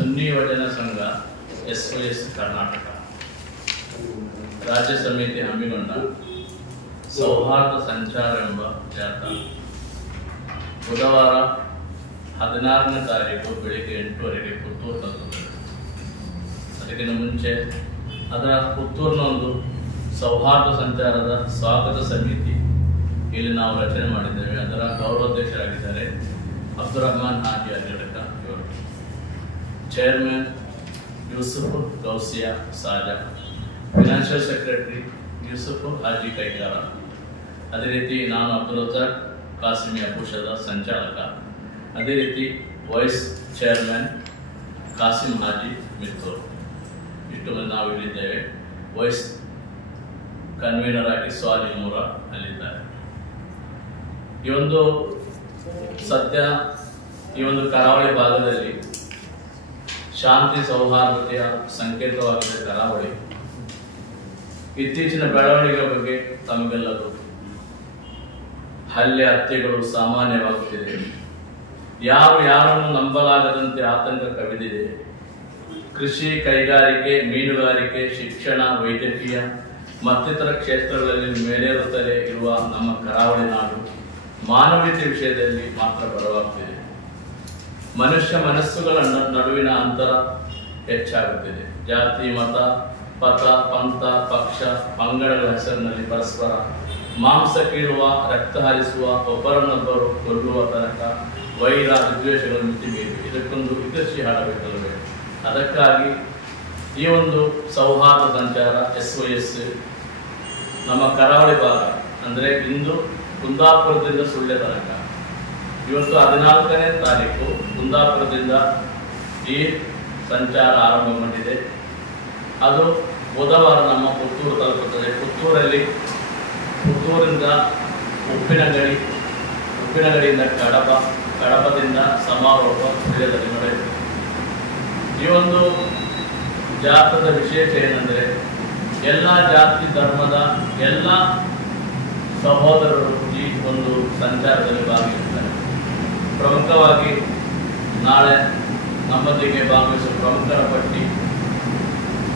ಸುನ್ನಿ ಯುವಜನ ಸಂಘ SYS ಕರ್ನಾಟಕ ರಾಜ್ಯ ಸಮಿತಿ ಹಮ್ಮಿಕೊಂಡ ಸೌಹಾರ್ದ ಸಂಚಾರ ಎಂಬ ಜಾಥಾ ಬುಧವಾರ 16ನೇ ತಾರೀಕು ಬೆಳಿಗ್ಗೆ 8ಗಂಟೆಗೆ ಪುತ್ತೂರು ತಲುಪುತ್ತದೆ. ಅದಕ್ಕಿಂತ ಮುಂಚೆ ಅದರ ಪುತ್ತೂರಿನ ಒಂದು ಸೌಹಾರ್ದ ಸಂಚಾರದ ಸ್ವಾಗತ ಸಮಿತಿ ಇಲ್ಲಿ ನಾವು ರಚನೆ ಮಾಡಿದ್ದೇವೆ. ಅದರ ಗೌರವಾಧ್ಯಕ್ಷರಾಗಿದ್ದಾರೆ ಅಬ್ದುಲ್ ರಹಮಾನ್ ಹಾಜಿ ಅಜಡಕ ಇವರು, ಚೇರ್ಮನ್ ಯೂಸುಫ್ ಗೌಸಿಯಾ ಸಾಜಾ, ಫಿನಾನ್ಷಿಯಲ್ ಸೆಕ್ರೆಟರಿ ಯೂಸುಫ್ ಹಾಜಿ ಕೈಗಾರ, ಅದೇ ರೀತಿ ನಾನು ಅಬ್ದುಲ್ ರಜಾಕ್ ಕಾಸಿಮಿ ಅಬುಷದ ಸಂಚಾಲಕ, ಅದೇ ರೀತಿ ವೈಸ್ ಚೇರ್ಮನ್ ಕಾಸಿಂ ಹಾಜಿ ಮಿತ್ತೂರು. ಇಷ್ಟು ಮಂದಿ ನಾವು ಇಲ್ಲಿದ್ದೇವೆ. ವೈಸ್ ಕನ್ವೀನರ್ ಆಗಿ ಸ್ವಾಲಿ ಮೂರ ಅಲ್ಲಿದ್ದಾರೆ. ಈ ಒಂದು ಸದ್ಯ ಈ ಒಂದು ಕರಾವಳಿ ಭಾಗದಲ್ಲಿ ಶಾಂತಿ ಸೌಹಾರ್ದತೆಯ ಸಂಕೇತವಾಗಿದೆ ಕರಾವಳಿ. ಇತ್ತೀಚಿನ ಬೆಳವಣಿಗೆ ಬಗ್ಗೆ ತಮಗೆಲ್ಲ ಗೊತ್ತು. ಹಲ್ಲೆ ಹತ್ಯೆಗಳು ಸಾಮಾನ್ಯವಾಗುತ್ತಿದೆ. ಯಾರನ್ನು ನಂಬಲಾಗದಂತೆ ಆತಂಕ ಕವಿದಿದೆ. ಕೃಷಿ, ಕೈಗಾರಿಕೆ, ಮೀನುಗಾರಿಕೆ, ಶಿಕ್ಷಣ, ವೈದ್ಯಕೀಯ ಮತ್ತಿತರ ಕ್ಷೇತ್ರಗಳಲ್ಲಿ ಮೇಲೇರುತ್ತಲೇ ಇರುವ ನಮ್ಮ ಕರಾವಳಿ ನಾಡು ಮಾನವೀಯತೆ ವಿಷಯದಲ್ಲಿ ಮಾತ್ರ ಬಲವಾಗುತ್ತಿದೆ. ಮನುಷ್ಯ ಮನಸ್ಸುಗಳ ನಡುವಿನ ಅಂತರ ಹೆಚ್ಚಾಗುತ್ತಿದೆ. ಜಾತಿ, ಮತ, ಪಥ, ಪಂಥ, ಪಕ್ಷ, ಪಂಗಡಗಳ ಹೆಸರಿನಲ್ಲಿ ಪರಸ್ಪರ ಮಾಂಸ ಕೀಳುವ, ರಕ್ತ ಹರಿಸುವ, ಒಬ್ಬರನ್ನೊಬ್ಬರು ಕೊಲ್ಲುವ ತನಕ ವೈರ ವಿದ್ವೇಷಗಳು ಮಿತಿಮೀರಿ ಇದಕ್ಕೊಂದು ಇತಿಶ್ರೀ ಹಾಡಬೇಕಲ್ಲವೇ? ಅದಕ್ಕಾಗಿ ಈ ಒಂದು ಸೌಹಾರ್ದ ಸಂಚಾರ SYS ನಮ್ಮ ಕರಾವಳಿ ಭಾಗ ಅಂದರೆ ಇಂದು ಕುಂದಾಪುರದಿಂದ ಸುಳ್ಯ ತನಕ, ಇವತ್ತು 14ನೇ ತಾರೀಕು ಕುಂದಾಪುರದಿಂದ ಈ ಸಂಚಾರ ಆರಂಭಗೊಂಡಿದೆ. ಅದು ಬುಧವಾರ ನಮ್ಮ ಪುತ್ತೂರು ತಲುಪುತ್ತದೆ. ಪುತ್ತೂರಿಂದ ಉಪ್ಪಿನಗಡಿಯಿಂದ ಕಡಪದಿಂದ ಸಮಾರೋಪ ಸುಳ್ಯದಲ್ಲಿ ನಡೆಯುತ್ತದೆ. ಈ ಒಂದು ಜಾಥಾದ ವಿಶೇಷ ಏನೆಂದರೆ ಎಲ್ಲ ಜಾತಿ ಧರ್ಮದ ಎಲ್ಲ ಸಹೋದರರು ಈ ಒಂದು ಸಂಚಾರದಲ್ಲಿ ಭಾಗವಹಿಸುತ್ತಾರೆ. ಪ್ರಮುಖವಾಗಿ ನಾಳೆ ನಮ್ಮೊಂದಿಗೆ ಭಾಗವಹಿಸುವ ಪ್ರಮುಖರ ಪಟ್ಟಿ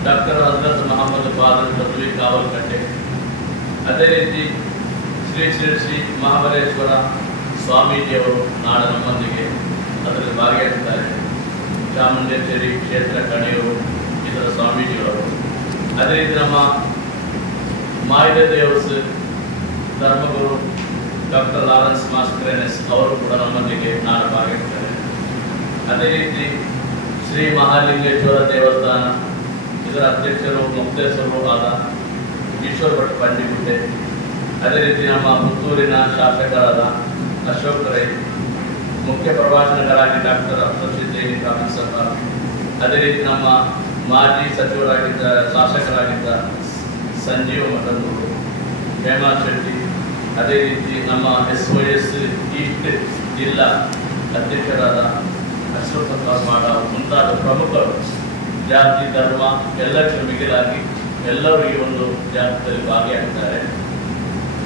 ಡಾಕ್ಟರ್ ಹಜರತ್ ಮೊಹಮ್ಮದ್ ಫಾದರ್ ತದ್ವಿ ಕಾವಲ್ಕಟ್ಟೆ, ಅದೇ ರೀತಿ ಶ್ರೀ ಮಹಾಬಲೇಶ್ವರ ಸ್ವಾಮೀಜಿಯವರು ನಾಳೆ ನಮ್ಮೊಂದಿಗೆ ಅದರಲ್ಲಿ ಭಾಗಿಯಾಗುತ್ತಾರೆ. ಚಾಮುಂಡೇಶ್ವರಿ ಕ್ಷೇತ್ರ ಕಣಿಯೂರು ಇದರ ಸ್ವಾಮೀಜಿಯವರು, ಅದೇ ರೀತಿ ನಮ್ಮ ಮಾಯಿದ ದೇವಸ್ ಧರ್ಮಗುರು ಡಾಕ್ಟರ್ ಲಾರೆನ್ಸ್ ಮಾಸ್ಕ್ರೇನೆಸ್ ಅವರು ಕೂಡ ನಮ್ಮೊಂದಿಗೆ ನಾಳೆ ಭಾಗಿಯಾಗುತ್ತಾರೆ. ಅದೇ ರೀತಿ ಶ್ರೀ ಮಹಾಲಿಂಗೇಶ್ವರ ದೇವಸ್ಥಾನ ಇದರ ಅಧ್ಯಕ್ಷರು ಮುಕ್ತೇಶ್ವರರು ಆದ ಈಶ್ವರ್ ಭಟ್ ಪಂಡಿಗುಡ್ಡೆ, ಅದೇ ರೀತಿ ನಮ್ಮ ಪುತ್ತೂರಿನ ಶಾಸಕರಾದ ಅಶೋಕ್ ರೈ, ಮುಖ್ಯ ಪ್ರಭಾಷಣಕಾರರಾಗಿ ಡಾಕ್ಟರ್ ಅಫ್ಸರ್ ಸಿದ್ದೇನಿ ಪ್ರಾಫೆಸರ್, ಅದೇ ರೀತಿ ನಮ್ಮ ಮಾಜಿ ಸಚಿವರಾಗಿದ್ದ ಶಾಸಕರಾಗಿದ್ದ ಸಂಜೀವ ಮಠಂದೂರು, ಹೇಮಂತ್ ಶೆಟ್ಟಿ, ಅದೇ ರೀತಿ ನಮ್ಮ SYS ಈಸ್ಟ್ ಜಿಲ್ಲಾ ಅಧ್ಯಕ್ಷರಾದ ಅಶ್ವಥ್ ಪ್ರತಾಪ್ ಮಾಡ ಮುಂತಾದ ಪ್ರಮುಖರು ಜಾತಿ ಧರ್ಮ ಎಲ್ಲರಿಗೂ ಮಿಗಿಲಾಗಿ ಎಲ್ಲರೂ ಈ ಒಂದು ಜಾಥಾದಲ್ಲಿ ಭಾಗಿಯಾಗಿದ್ದಾರೆ.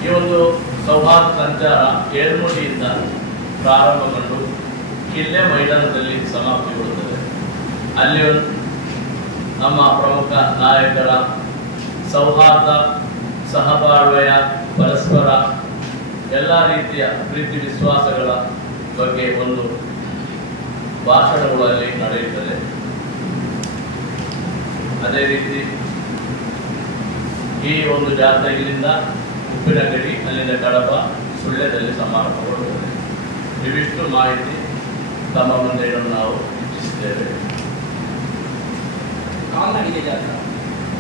ಈ ಒಂದು ಸೌಹಾರ್ದ ಸಂಚಾರ ಏಳ್ಮುಡಿಯಿಂದ ಪ್ರಾರಂಭಗೊಂಡು ಕಿಲ್ಲೆ ಮೈದಾನದಲ್ಲಿ ಸಮಾಪ್ತಿಗೊಳ್ಳುತ್ತದೆ. ಅಲ್ಲಿ ನಮ್ಮ ಪ್ರಮುಖ ನಾಯಕರ ಸೌಹಾರ್ದ, ಸಹಬಾಳ್ವೆಯ, ಪರಸ್ಪರ ಎಲ್ಲ ರೀತಿಯ ಪ್ರೀತಿ ವಿಶ್ವಾಸಗಳ ಬಗ್ಗೆ ಒಂದು ಭಾಷಣಗಳಲ್ಲಿ ನಡೆಯುತ್ತದೆ. ಅದೇ ರೀತಿ ಈ ಒಂದು ಜಾಥಾ ಇಲ್ಲಿಂದ ಉಪ್ಪಿನಗಡಿ, ಅಲ್ಲಿಂದ ಕಡಪ, ಸುಳ್ಯದಲ್ಲಿ ಸಮಾರಂಭಗೊಳ್ಳುತ್ತದೆ. ಇವಿಷ್ಟು ಮಾಹಿತಿ ತಮ್ಮ ಮುಂದೆ ಇಡಲು ನಾವು ಇಚ್ಛಿಸಿದ್ದೇವೆ.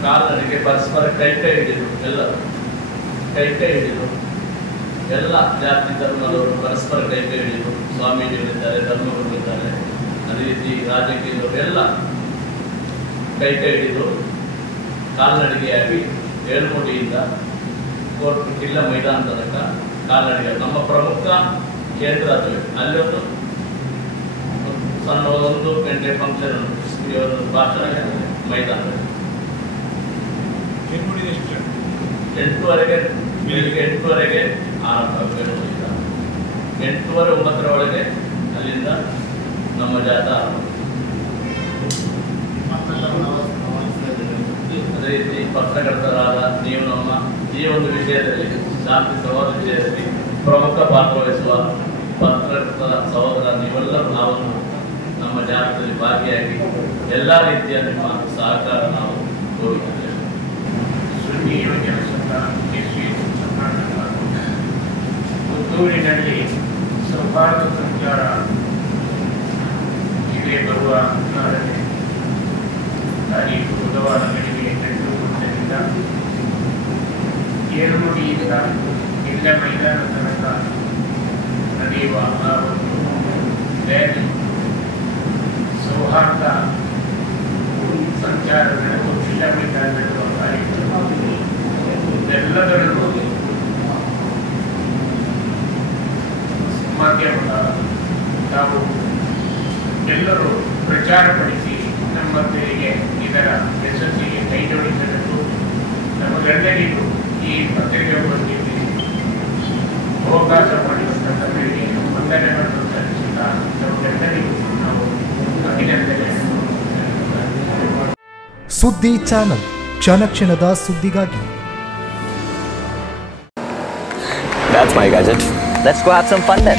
ಕಾಲ್ನಡಿಗೆ ಪರಸ್ಪರ ಕೈ ಹಿಡಿದು ಎಲ್ಲರೂ ಕೈ ಹಿಡಿದು ಎಲ್ಲ ಜಾತಿ ಧರ್ಮದವರು ಪರಸ್ಪರ ಕೈ ಹಿಡಿದು ಸ್ವಾಮೀಜಿಗಳಿದ್ದಾರೆ, ಧರ್ಮಗುರುಗಳಿದ್ದಾರೆ, ಅದೇ ರೀತಿ ರಾಜಕೀಯದವರು ಎಲ್ಲ ಕೈ ಹಿಡಿದು ಕಾಲ್ನಡಿಗೆಯಾಗಿ ಏಳ್ಮುಡಿಯಿಂದ ಕೋರ್ಟ್ ಕಿಲ್ಲ ಮೈದಾನ ತನಕ ಕಾಲ್ನಡಿಗೆ ನಮ್ಮ ಪ್ರಮುಖ ಕೇಂದ್ರ ಅದು. ಅಲ್ಲಿ ಸಣ್ಣ 1 ಗಂಟೆ ಫಂಕ್ಷನ್ ಒಂದು ಭಾಷಣ ಮೈದಾನದಲ್ಲಿ 8:30 ಬೆಳಿಗ್ಗೆ 8:30 ಆರಂಭ ಆಗಬೇಕು. 8:30 9 ಒಳಗೆ ಅಲ್ಲಿಂದ ನಮ್ಮ ಜಾಥಾ ಪತ್ರಕರ್ತರಾದ ನೀವು ನಮ್ಮ ಈ ಒಂದು ವಿಷಯದಲ್ಲಿ ಶಾಂತಿ ಸೌಹಾರ್ದ ವಿಷಯದಲ್ಲಿ ಪ್ರಮುಖ ಪಾತ್ರ ವಹಿಸುವ ಪತ್ರಕರ್ತರ ಸಹೋದರ ನೀವೆಲ್ಲರೂ ನಾವು ನಮ್ಮ ಜಾಗದಲ್ಲಿ ಭಾಗಿಯಾಗಿ ಎಲ್ಲ ರೀತಿಯ ನಿಮ್ಮ ಸಹಕಾರ ನಾವು ಕೋರುತ್ತೇವೆ. ಸುದ್ದಿ ಯೋಜನೆ ಪುತ್ತೂರಿನಲ್ಲಿ ಸೌಹಾರ್ದ ಸಂಚಾರ ಇದೇ ಬರುವ 4ನೇ ತಾರೀಕು ಬುಧವಾರ ಬೆಳಿಗ್ಗೆ 8 ಗಂಟೆಯಿಂದ ಏರುನುಡಿಯಿಂದ ಇಲ್ಲ ಮೈದಾನ ತನಕ ನಡೆಯುವ ಆ ಒಂದು ರ್ಯಾಲಿ ಸೌಹಾರ್ದ ಸಂಚಾರ ನಡೆದು ಇಲ್ಲ ಮೈದಾನ ನಡೆಯುವ ಕಾರ್ಯಕ್ರಮ ಎಲ್ಲದರಲ್ಲೂ ಮಾಧ್ಯಮದ ತಾವು ಎಲ್ಲರೂ ಪ್ರಚಾರಪಡಿಸಿ ನಮ್ಮೊಂದಿಗೆ ಇದರ ಯಶಸ್ಸಿಗೆ ಕೈ ಜೋಡಿಸಬೇಕು. ನಮಗೆಲ್ಲರಿಗೂ ಈ ಪತ್ರಿಕೋದ್ಯಮದಲ್ಲಿ ಅವಕಾಶ ಮಾಡಿರುವಂತಹವರಿಗೆ ವಂದನೆಗಳನ್ನು ಸಲ್ಲಿಸುತ್ತಾ ನಮಗೆಲ್ಲರಿಗೂ ನಾವು ಅಭಿನಂದನೆ. ಸುದ್ದಿ ಚಾನಲ್, ಕ್ಷಣ ಕ್ಷಣದ ಸುದ್ದಿಗಾಗಿ. That's my gadget. Let's go have some fun then.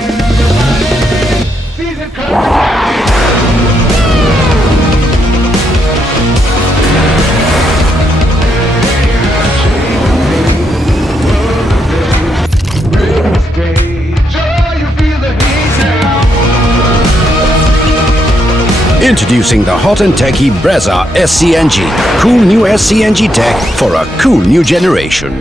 Introducing the hot and techy Brezza SCNG. Cool new SCNG tech for a cool new generation.